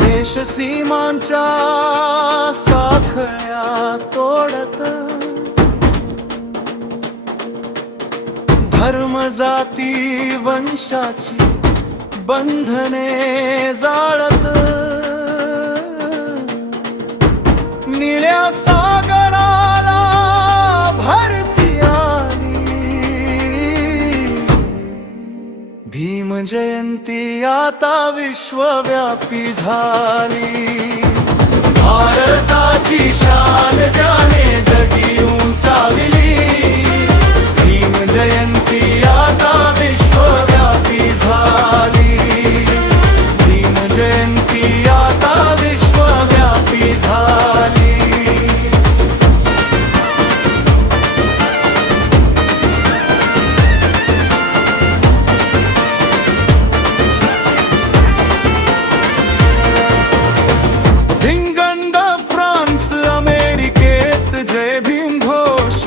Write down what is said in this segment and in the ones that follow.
देश सीमांच्या साखळ्या तोडत, धर्म जाती वंशाची बंधने जाळत, निळ्या सागराला भरती आली, भीम जयंती आता विश्वव्यापी झाली। भारताची शान ज्याने जगी उंचावली, भीम जयंती आता विश्वव्यापी झाली। भीम जयंती आता विश्वव्यापी झाली। इंग्लंड, फ्रान्स, अमेरिकेत जय भीम घोष,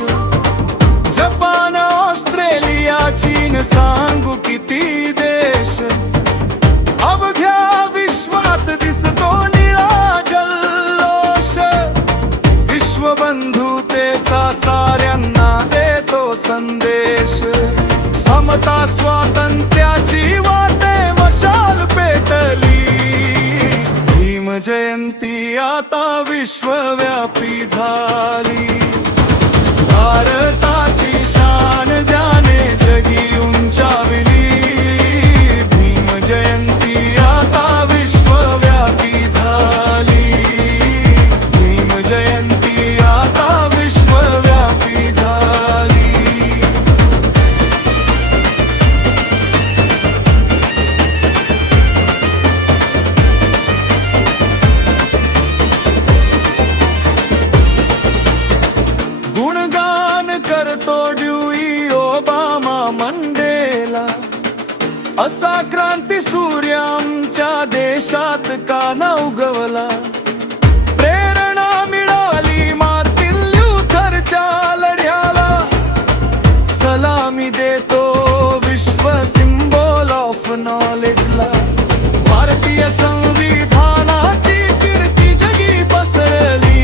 जपान, ऑस्ट्रेलिया, चीन सांगू किती देश, अवघ्या विश्वात दिसतो निळा जल्लोष, विश्वबंधुतेचा साऱ्यांना देतो संदेश, समता स्वातंत्र्याची वाटे मशाल पेटली, भीम जयंती आता विश्वव्यापी झाली। भारताची शान ज्याने जगी उंचावली, भीम जयंती आता विश्वव्यापी झाली। भीम जयंती आता विश्वव्यापी झाली। गुणगान करतो ड्यूई ओबामा मंडेला, असा क्रांती सूर्य आमच्या देशात का न उगवला, प्रेरणा मिळाली मार्टिन ल्यूथरच्या लढ्याला, सलामी देतो विश्व सिम्बॉल ऑफ नॉलेजला, भारतीय संविधानाची कीर्ती जगी पसरली,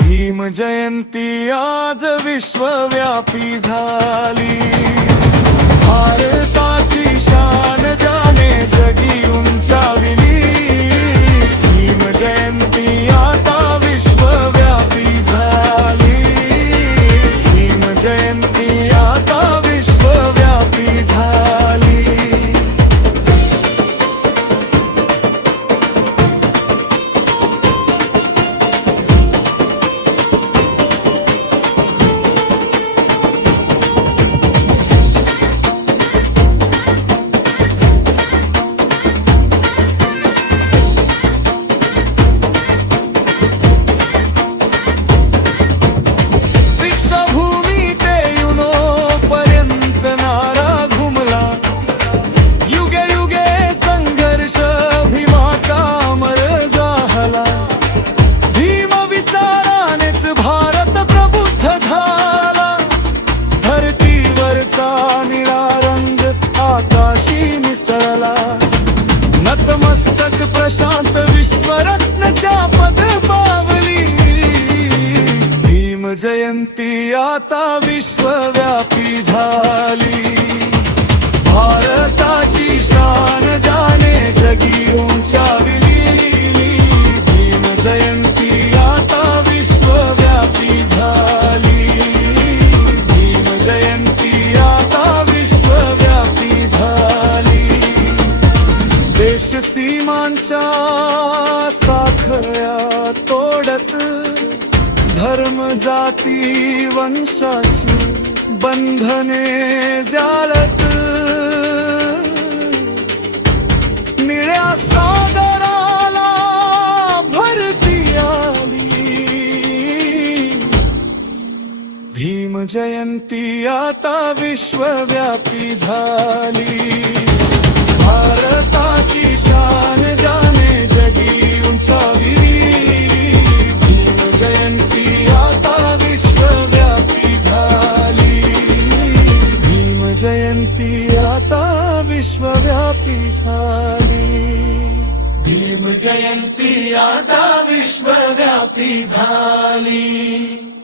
भीम जयंती आज विश्वव्यापी झाली। भारताची शान ज्याने जगी उंचावली, भीम जयंती आता विश्वव्यापी झाली। भीम जयंती आता विश्वव्यापी झाली। नतमस्तक प्रशांत विश्वरत्नच्या पद पावली, भीम जयंती आता विश्वव्यापी झाली। भारताची शान ज्याने जगी उंचावली, भीम जयंती आता विश्वव्यापी झाली। भीम जयंती आता विश्वव्यापी झाली। देश सीमांच्या साखळ्या तोडत, धर्म जाती वंशाची बंधने जाळत, निळ्या सागराला भरती आली, जयंती आता विश्वव्यापी झाली, भारताची शान जाने जगी उंचाविली. भीम जयंती आता विश्वव्यापी झाली, भीम जयंती आता विश्वव्यापी झाली, भीम जयंती आता विश्वव्यापी झाली.